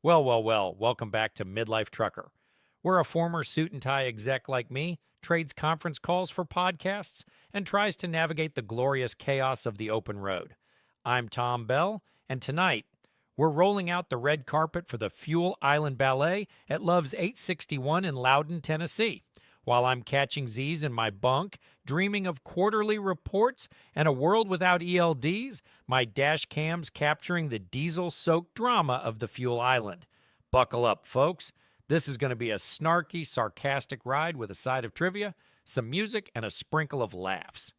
Well, welcome back to Midlife Trucker, where a former suit and tie exec like me trades conference calls for podcasts and tries to navigate the glorious chaos of the open road. I'm Tom Bell, and tonight we're rolling out the red carpet for the Fuel Island Ballet at Love's 861 in Loudon, Tennessee. While I'm catching Z's in my bunk, dreaming of quarterly reports and a world without ELDs, my dash cam's capturing the diesel-soaked drama of the Fuel Island. Buckle up, folks. This is going to be a snarky, sarcastic ride with a side of trivia, some music, and a sprinkle of laughs.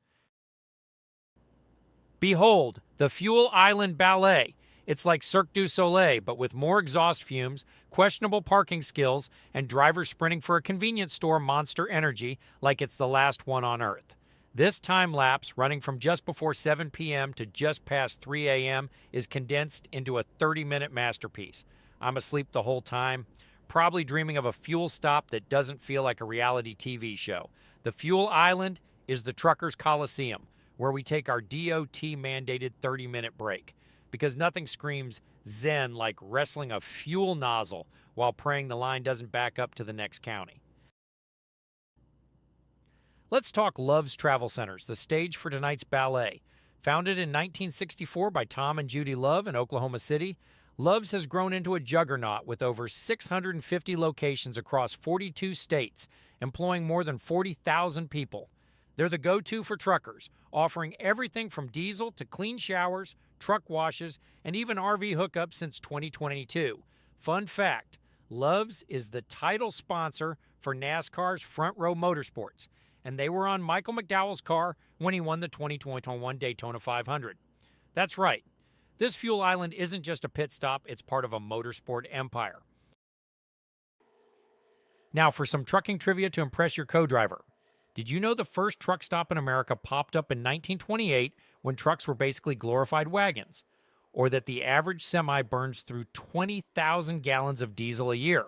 Behold, the Fuel Island Ballet. It's like Cirque du Soleil, but with more exhaust fumes, questionable parking skills, and drivers sprinting for a convenience store monster energy like it's the last one on Earth. This time lapse, running from just before 7 p.m. to just past 3 a.m., is condensed into a 30-minute masterpiece. I'm asleep the whole time, probably dreaming of a fuel stop that doesn't feel like a reality TV show. The Fuel Island is the Truckers Coliseum, where we take our DOT-mandated 30-minute break, because nothing screams zen like wrestling a fuel nozzle while praying the line doesn't back up to the next county. Let's talk Love's Travel Centers, the stage for tonight's ballet. Founded in 1964 by Tom and Judy Love in Oklahoma City, Love's has grown into a juggernaut with over 650 locations across 42 states, employing more than 40,000 people. They're the go-to for truckers, offering everything from diesel to clean showers, truck washes, and even RV hookups since 2022. Fun fact, Love's is the title sponsor for NASCAR's Front Row Motorsports, and they were on Michael McDowell's car when he won the 2021 Daytona 500. That's right. This Fuel Island isn't just a pit stop, it's part of a motorsport empire. Now for some trucking trivia to impress your co-driver. Did you know the first truck stop in America popped up in 1928 when trucks were basically glorified wagons? Or that the average semi burns through 20,000 gallons of diesel a year?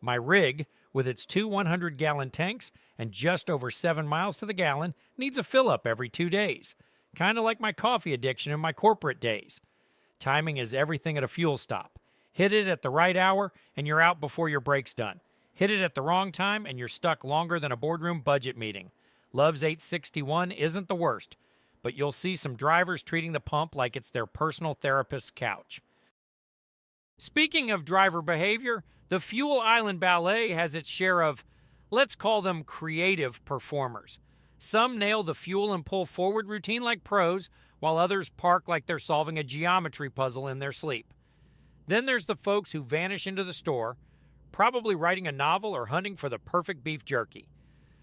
My rig, with its two 100-gallon tanks and just over 7 miles to the gallon, needs a fill-up every 2 days. Kind of like my coffee addiction in my corporate days. Timing is everything at a fuel stop. Hit it at the right hour and you're out before your break's done. Hit it at the wrong time and you're stuck longer than a boardroom budget meeting. Love's 861 isn't the worst, but you'll see some drivers treating the pump like it's their personal therapist's couch. Speaking of driver behavior, the Fuel Island Ballet has its share of, let's call them creative performers. Some nail the fuel and pull forward routine like pros, while others park like they're solving a geometry puzzle in their sleep. Then there's the folks who vanish into the store, probably writing a novel or hunting for the perfect beef jerky.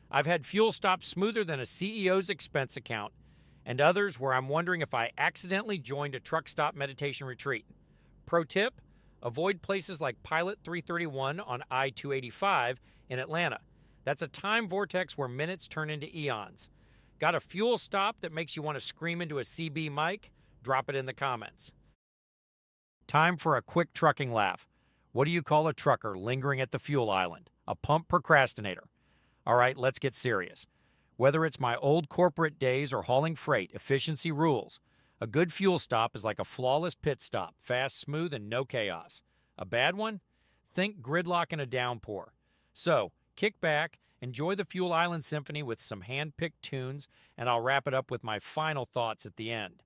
I've had fuel stops smoother than a CEO's expense account, and others where I'm wondering if I accidentally joined a truck stop meditation retreat. Pro tip, avoid places like Pilot 331 on I-285 in Atlanta. That's a time vortex where minutes turn into eons. Got a fuel stop that makes you want to scream into a CB mic? Drop it in the comments. Time for a quick trucking laugh. What do you call a trucker lingering at the fuel island? A pump procrastinator. All right, let's get serious. Whether it's my old corporate days or hauling freight, efficiency rules. A good fuel stop is like a flawless pit stop, fast, smooth, and no chaos. A bad one? Think gridlock in a downpour. So, kick back, enjoy the Fuel Island Symphony with some hand-picked tunes, and I'll wrap it up with my final thoughts at the end.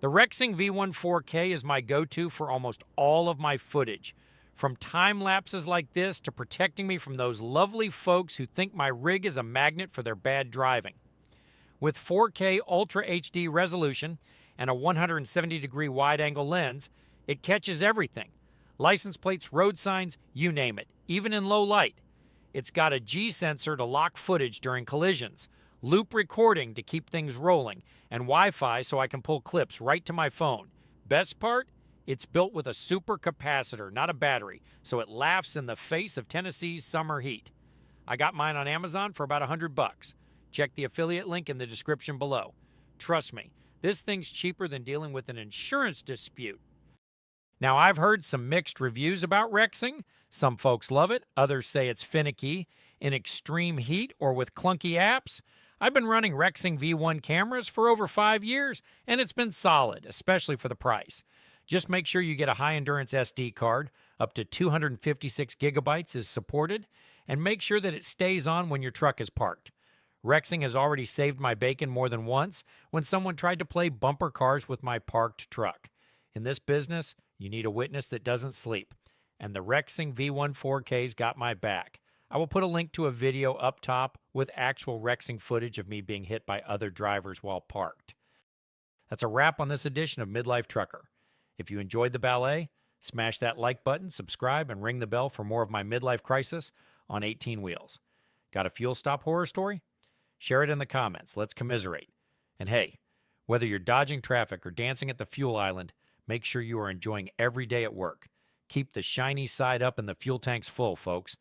The Rexing V1 4K is my go-to for almost all of my footage, from time lapses like this to protecting me from those lovely folks who think my rig is a magnet for their bad driving. With 4K Ultra HD resolution and a 170-degree wide-angle lens, it catches everything. License plates, road signs, you name it, even in low light. It's got a G sensor to lock footage during collisions, loop recording to keep things rolling, and Wi-Fi so I can pull clips right to my phone. Best part? It's built with a super capacitor, not a battery, so it laughs in the face of Tennessee's summer heat. I got mine on Amazon for about $100. Check the affiliate link in the description below. Trust me, this thing's cheaper than dealing with an insurance dispute. Now, I've heard some mixed reviews about Rexing. Some folks love it, others say it's finicky, in extreme heat, or with clunky apps. I've been running Rexing V1 cameras for over 5 years, and it's been solid, especially for the price. Just make sure you get a high-endurance SD card. Up to 256 gigabytes is supported, and make sure that it stays on when your truck is parked. Rexing has already saved my bacon more than once when someone tried to play bumper cars with my parked truck. In this business, you need a witness that doesn't sleep, and the Rexing V1 4K's got my back. I will put a link to a video up top with actual Rexing footage of me being hit by other drivers while parked. That's a wrap on this edition of Midlife Trucker. If you enjoyed the ballet, smash that like button, subscribe, and ring the bell for more of my midlife crisis on 18 wheels. Got a fuel stop horror story? Share it in the comments. Let's commiserate. And hey, whether you're dodging traffic or dancing at the fuel island, make sure you are enjoying every day at work. Keep the shiny side up and the fuel tanks full, folks.